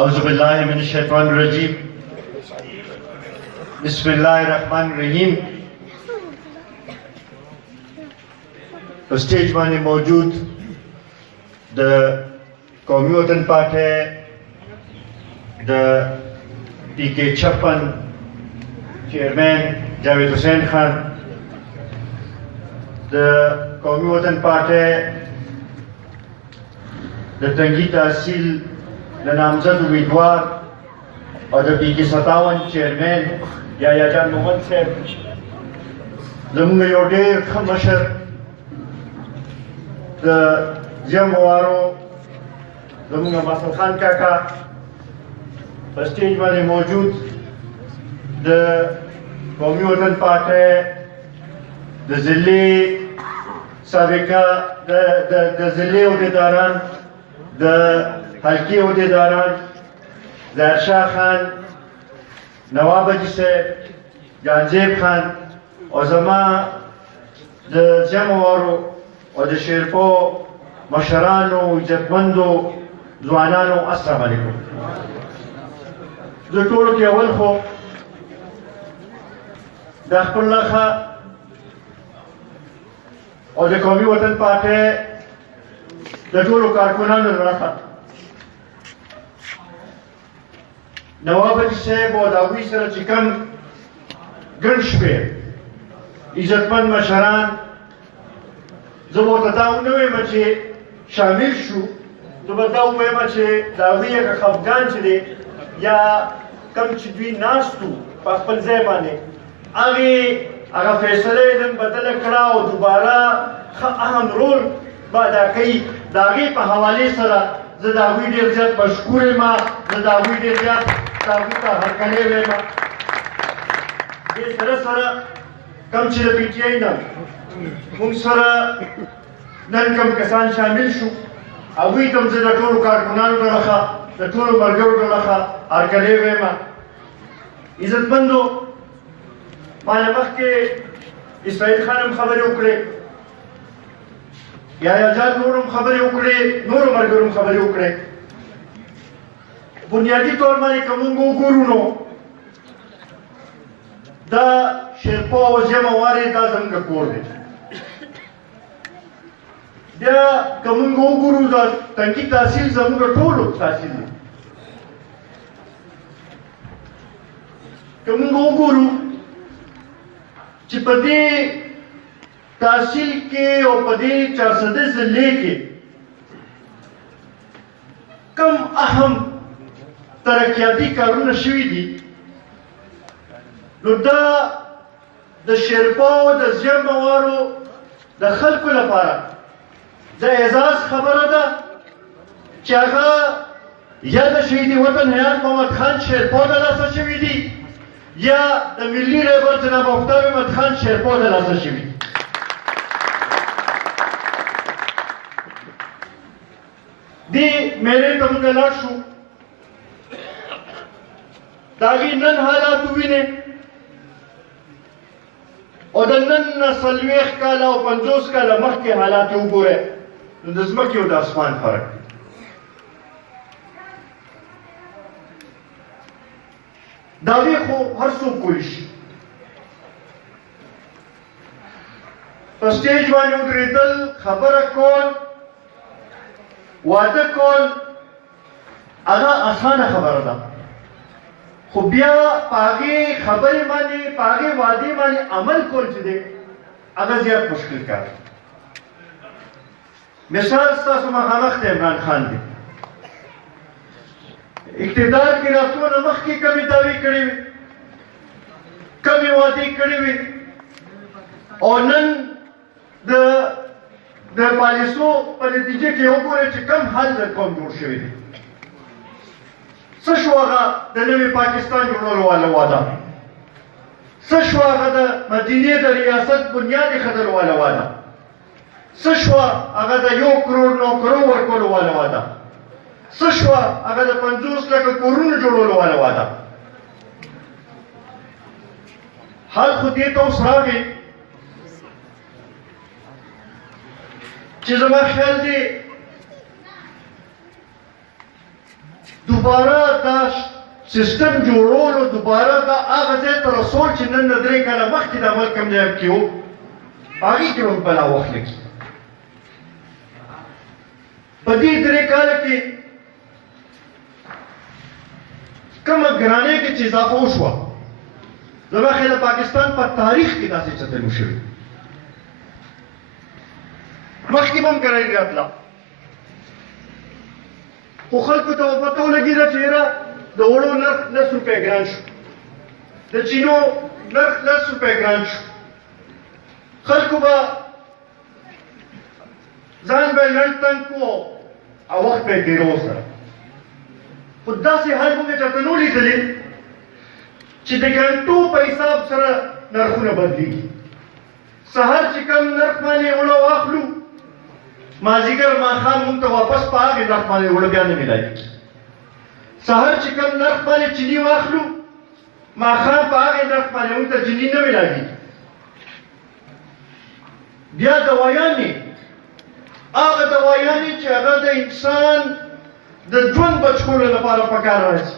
أعوذ بالله من الشيطان الرجيم بسم الله الرحمن الرحیم. په سټیج باندې موجود د قومي وطن پارټۍ د PK56 چیرمن جاوید حسین خان، د قومي وطن پارټۍ د تنگی تحصیل د نامزد امیدوار او د PK57 چیرمن یحیی جان محمد صاحب، زموږ یو ډېر ښه مشر د جمعوارو زموږ محسن خان کاکا په سټیج باندې موجود د قومي وطن پارټۍ د ضلعې سابقه د ضلعې عهدیداران، د حلقې عهدیداران، ظاهرشاه خان، نواب حاجي صاحب، جانزیب خان او زما د جمعوارو او د شیرپو مشرانو، عزتمندو ځوانانو، السلام علیکم. د ټولو کې اول خو د خپل لخوا او د قومي وطن پارټۍ د ټولو کارکنانو لخوا نواب حاجي صاحب او د هغوی سره چې کوم ګڼ شمېر عزتمند مشران، زه به ورته دا ونه وایم چې شامل شو، زه به دا ووایم چې د هغوی هغه خفګان چې دی یا کوم چې دوی ناست وو په خپل ځای باندې، هغه فیصله یې نن بدله کړه او دوباره ښه اهم رول به ادا کوي. د هغې په حوالې سره زه د هغوی ډېر زیات مشکور یم، زه د هغوی ډېر زیات د هغوی ته هرکلی وایم. دې سره سره کوم چې د PTI نه موږ سره نن کوم کسان شامل شو، هغوی ته هم زه د ټولو کارکنانو نه لخوا د ټولو ملګرو نه لخوا هرکلی وایم. عزتمندو، مانه مخکې اسماعیل خان هم خبرې وکړې، یحیی جان نور هم خبرې وکړې، نورو ملګرو هم خبرې وکړې. بنیادي طور باندې که موږ وګورو نو دا شیرپو او جمعوارې دا زموږ کور دی. بیا که موږ وګورو دا تنګي تحصیل زموږ ټولو تحصیل دی. که موږ وګورو چې په دې تحصیل کې او په دې 410 ضلع کې کم اهم ترقیاتي کارونه شوي دي، نو دا د شیرپو او د جمعوارو د خلکو لپاره د اعزاز خبره ده چې هغه یا د شهید وطن حیات محمد خان شیرپو د لاسه شوي دي یا د ملي رهبر جناب مختار احمد خان شیرپو د لاسه شوي دي. دې میلې ته موږ لاړ شو، د هغې نن حالات ووینې او د نن نه 40 کاله او 50 کاله مخکې حالات وګورئ، نو د ځمکې او د اسمان فرق دی. دعوې خو هر څوک کولی شي، په سټیج باندې ودرېدل، خبره کول، واده کول، هغه اسانه خبره ده، خو بیا په هغې خبرې باندې، په هغې وعدې باندې عمل کول چې دی هغه زیات مشکل کار دی. مثال ستاسو مخامخ ته عمران خان دی، اقتدار کې راتلو نه مخکې کمې دعوې کړې وې، کمې وعدې کړې وې، او نن د پالیسو په نتیجه کې وګورئ چې کم حال د قوم جوړ شوی دی. څه شو هغه د نوي پاکستان جوړولو والا وعده، څه شو هغه د مدینې د ریاست بنیاد ایښودلو والا وعده، څه شوه هغه د 1 کروڑ نوکرو ورکولو والا وعده، څه شوه هغه د 50 لکه کورونو جوړولو والا وعده. حال خو دې ته اوس راغی چې زما خیال دی دوباره سیستم جوړولو دوباره دا هغه ځای ته رسول چې نن نه 3 کاله مخکې د عمل کوم ځای کې و هغې کې به بلا وخت لګي په دې 3 کاله کې کومه ګرانۍ کې چې اضافه وشوه زما خیال پاکستان په تاریخ کې داسې څه نه شوي مخکې به هم ګرانۍ راتله خو خلکو ته به پته ولګېده چې یاره د وړو نرخ 10 روپۍ ګران شو د چینو نرخ 10 روپۍ ګران شو خلکو به ځان به یې لنډ تنګ کړو او وخت به یې تېرو سره خو داسې حال موږ چاته نو لیدلې چې د ګنټو په حساب سره نرخونه بدلېږي سهار چې کوم نرخ باندې وړه واخلو مازدیګر ماښام موږ ته واپس په هغې نرخ باندې وړه بیا نه میلاوېږي سهار چې کوم نرخ باندې چیني واخلو ماښام په هغې نرخ باندې موږ ته چیني نه میلاوېږي بیا دوایانې هغه دوایانې چې هغه د انسان د ژوند بچکولو لپاره پکار راځي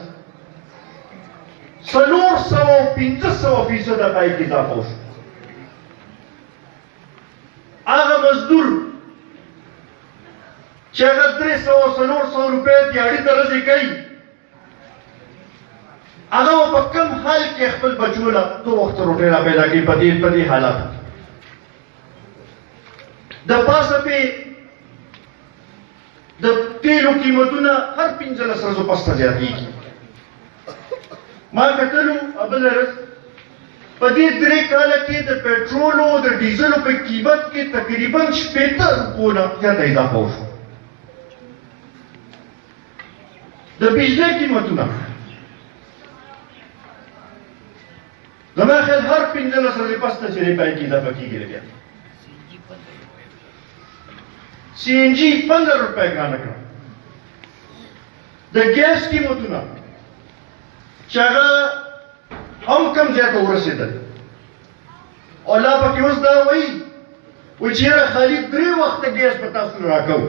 400-500% پای کې اضافه وشو هغه مزدور چې هغه 300-400 روپۍ دیاړي ته ورځې کوي هغه په کم حال کې خپل بچو له 2 وخته روټۍ را پیدا کوي په دې حالاتو د پاسه پې د تیلو قیمتونه هر 15 ورځو پسته زیاتېږي ما کتلو بله ورځ په دې 3 کاله کې د پټرولو د ډیزلو په قیمت کې تقریبا 80 روپو نه زیاته اضافه وشو د بجلی قیمتونه زما خیال هر 15 ورځې پسته چې پای کې اضافه کېږي بیا سی این جی 15 روپۍ ګرانه کړه د ګیس قیمتونه چې هغه هم کم ځای ته ورسېدل او لا پکې اوس دا وایي چې یاره خالي 3 وخته ګیس به تاسو راکوو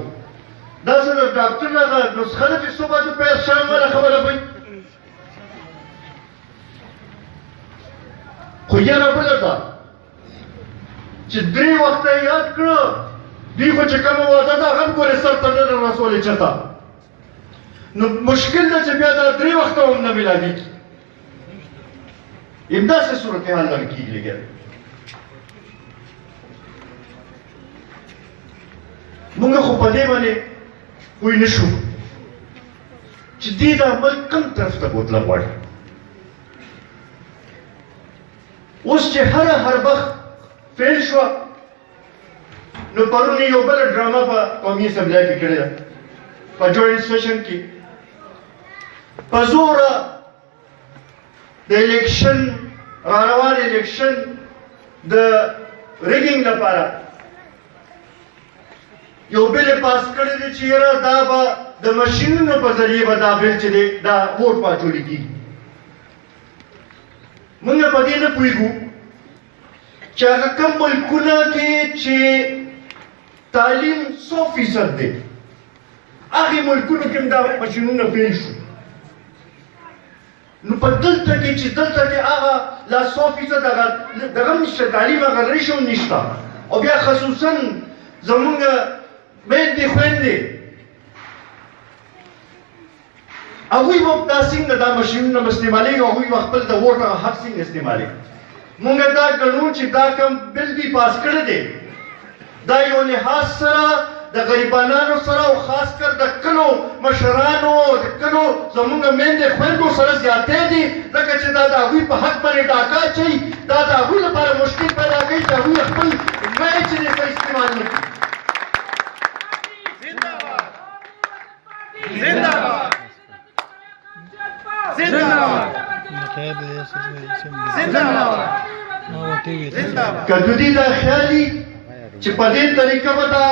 دا څه د ډاکټر هغه نسخه ده چې څو بجو پیل شام والا خبره وایي خو یاره بله ده چې 3 وخته یې یاد کړه دوی خو چې کومه وعده ده هغه هم ګورې سر ته نه رسولې چېرته نو مشکل ده چې بیا دا 3 وخته هم نه میلاوېږي همداسې صورتحال دغه کېږي لګیا موږ خو په دې باندې پوه نه شو چې دې دا عمل کوم طرف ته بوتله غواړي اوس چې هره هربخ فیل شوه نو پرون یو بله ډرامه په قومي اسمبلی کې کړې ده په جوینټ سیشن کې په زوره د الیکشن راروان الیکشن د ریګینګ لپاره یو بل پاس کړی دی چې یاره دا به د مشینونو په ذریعه به دا بل چې دی دا ووټ واچولی کېږي موږ په دې نه پوهېږو چې هغه کوم ملکونه کې چې تعلیم 100% دی هغې ملکونو کې هم دا مشینونه فیل شو نو په دلته کې چې دلته کې هغه لا 100% دغه هم نشته تعلیم هغه ریش هم نشته او بیا خصوصا زمونږ میندې خویندې هغوی به دا څنګه دا مشینونه به استعمالېږي هغوی به خپل د ووټ هغه حق څنګه استعمالېږي موږ دا ګڼو چې دا کوم بل دي پاس کړی دی دا یو لحاظ سره د غریبانانو سره او خاص کر د کلو مشرانو د کلو زمونږ میندې خویندو سره زیاتې دي ځکه چې دا د هغوی په حق باندې ډاکا اچوي دا د هغوی لپاره مشکل پیدا کوي چې هغوی خپل مای چې دی ښه استعمال نه کړي که دوی دا خیالي چې په دې طریقه به دا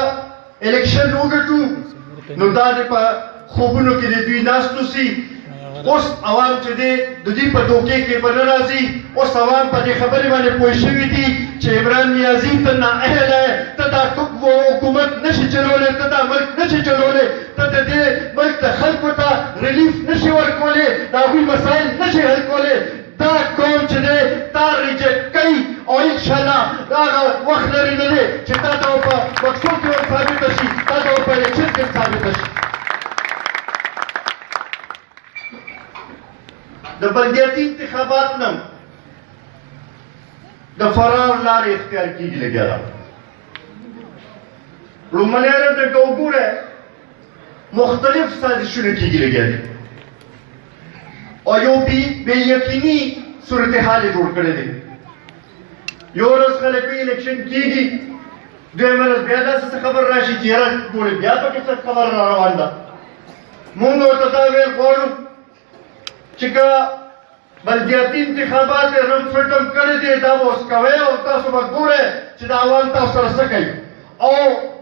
الیکشن وګټو نو دا د په خوبونو کې د دوی ناستو سي اوس عوام چې دی د دوی په دوکې کې به نه راځي اوس عوام په دې خبرې باندې پوه شوي دي چې عمران نیازي ته نااهله ته دا حکومت نشي چلولی ته دا ملک نشي چلولی ته د دې ملک د خلکو ته ریلیف نشي ورکولی دا هغوی مسایل نشي حل کولی دا قوم چې دی تا ریجیکټ کوي او انشاءالله هغه وخت لري نه دی چې تا ته په مقصود کې ور ثابته شي تا ته په الیکشن کې ثابته شي د بلدیاتي انتخابات نه د فرار لارې اختیار کېږي لګیا ده لومړی ورځ که وګوره مختلف سازشونه کېږي لګیا دي او یو بې یقیني صورتحال یې جوړ کړی دی یو ورځ خلک وایي الیکشن کېږي دویمه ورځ بیا داسې څه خبر راشي چې یاره ګورې بیا پکې څه خبر را روان ده مونږ ورته دا ویل غواړو چې که بلدیاتي انتخابات یې رمفټم کړی دی دا به اوس کوئ او تاسو به ګورئ چې د عوام تاسو سره څه کوي او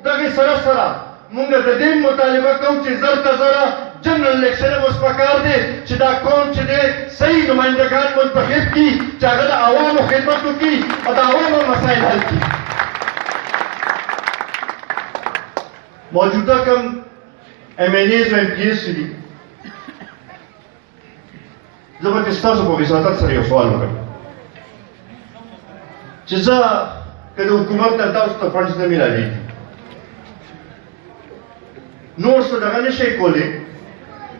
دغې سره سره مونږ د دې مطالبه کوو چې زر ته زره جنرال الیکشن اوس پکار دی چې دا قوم چې دی صحیح نمایندګان منتخب کړي چې هغه د عوامو خدمت وکړي او د عوامو مسایل حل کړي موجوده کوم ایم این ایز او ایم پی ایز چې دي زه به ستاسو په وساطت سره یو سوال وکړم چې زه که د حکومت نه تاسو ته فنډز نه میلاوېږي نور څه دغه نه شئ کولی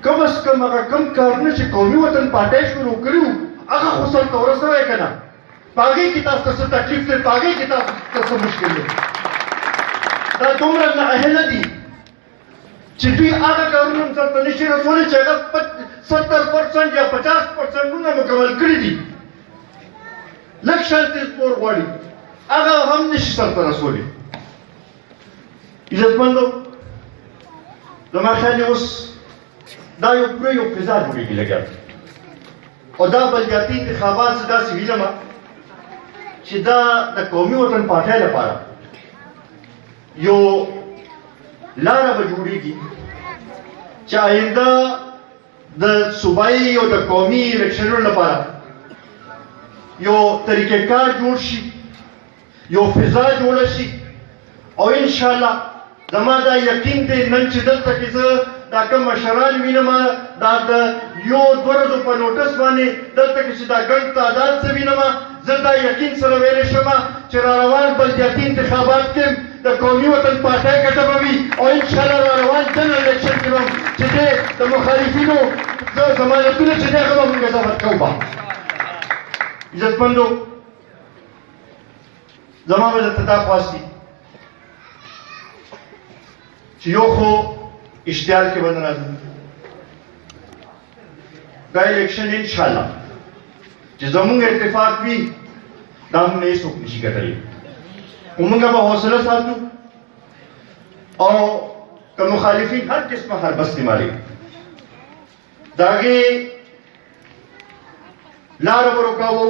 کم از کم هغه کم کارونه چې قومي وطن پارټۍ شروع کړي وو هغه خو سرته ورسوئ که نه په هغې کې تاسو ته څه تکلیف دی په هغې کې تاسو ته څه مشکل دی دا دومره نااهله دي چې دوی هغه کارونه هم سرته نشي رسولی چې هغه 70% یا 50% مکمل کړي دي لږ شانتي سپور غواړي هغه هم نشي سرته رسولی عزتمندو زما خیال دی اوس دا یو پوره یو فضا جوړېږي لګیا او دا بلدیاتي انتخابات زه داسې وینم چې دا د قومي وطن پارټۍ لپاره یو لاره به جوړېږي چې آینده د صوبایي او د قومي الیکشنونو لپاره یو طریقه کار جوړ شي یو فضا جوړه شي او انشاءالله زما دا یقین دی نن چې دلته کې زه دا کوم مشران وینم دا د یو دوه ورځو په نوټس باندې دلته کې چې دا ګڼ تعداد څه وینم زه دا یقین سره ویلی شم چې را روان بلدیاتي انتخابات کې د قومي وطن پارټۍ ګټه به وي او انشاءالله را روان جنرال الیکشن کې به چې دی د مخالفینو ضمانتونه چې دی هغه به مونږ ضبط کوو به عزتمندو زما به درته دا خواست دي چې یو خو اشتعال کې به نه راځي دا الیکشن انشاءالله چې زمونږ اتفاق وي دا موږ نه هېڅوک نشي ګټلی خو موږ به حوصله ساتو او که مخالفین هر قسمه حربه استعمالوي د هغې لاره به روکاوو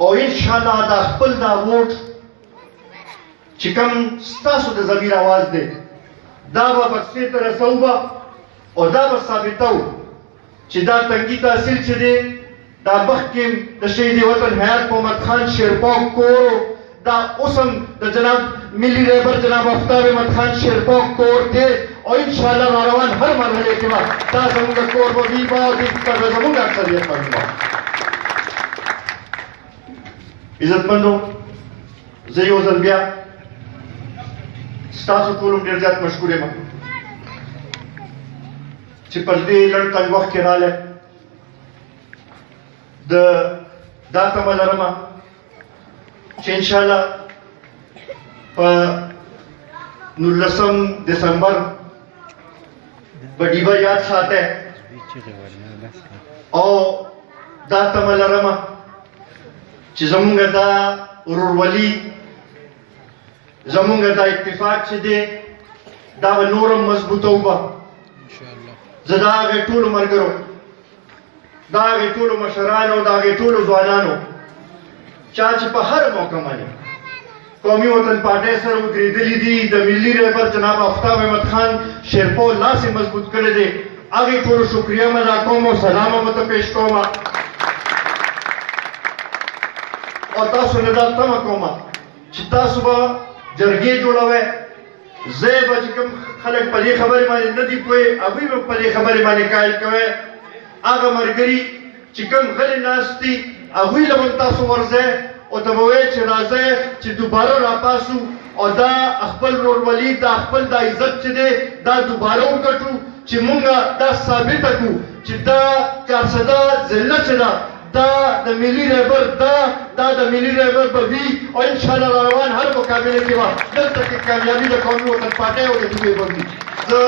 او انشاءالله دا خپل دا ووټ چې کوم ستاسو د ضمیر اواز دی دا به بکسې ته رسوو به او دا به ثابتوو چې دا تنګي تحصیل چې دی دا مخکې د شهید وطن حیات محمد خان شیرپاک کور دا اوس هم د جناب ملي رهبر جناب آفتاب احمد خان شیرپاک کور دی او انشاءالله را روان هر مرحلې کې به دا زموږ کور به وي به او دې ته به زموږ اکثریت به وي عزتمندو زه یو ځل بیا ستاسو ټول ډېر زیات مشکور یم چې پر دې لږ تنګ وخت کې راغلی دا تمه لرمه چې انشاءالله په 19 دسمبر به ډیوه یاد ساتی او دا تمه لرمه چې زمونږ دا ورورولي زمونږ دا اتفاق چې دی دا به نورم مضبوطوو به زه د هغې ټولو ملګرو د هغې ټولو مشرانو د هغې ټولو ځوانانو چا چې په هر موقع باندې قومي وطن پارټۍ سره ودرېدلي دي د ملي رهبر جناب آفتاب احمد خان شیرپو لاس یې مضبوط کړی دی هغې ټولو شکریه هم ادا کوم او سلام هم ورته پیش کوم او تاسو نه دا تمه کوم چې تاسو به جرګې جوړوئ زه به چې کوم خلک په دې خبرې باندې نه دي پوهې هغوی به په دې خبرې باندې قایل کوئ هغه ملګري چې کوم غلي ناست دي هغوی له به تاسو ورځئ او ته به وایئ چې راځئ چې دوباره راپاسو او دا خپل ورورولي دا خپل دا عزت چې دی دا دوباره وګټو چې مونږ دا ثابته کړو چې دا کارسده ضلع چې ده دا د ملي رهبر دا د ملي رهبر به وي او انشاءالله روان هر مقابله کې به دلته کې کامیابي د قومي وطن پارټۍ او د دوی به وي. زه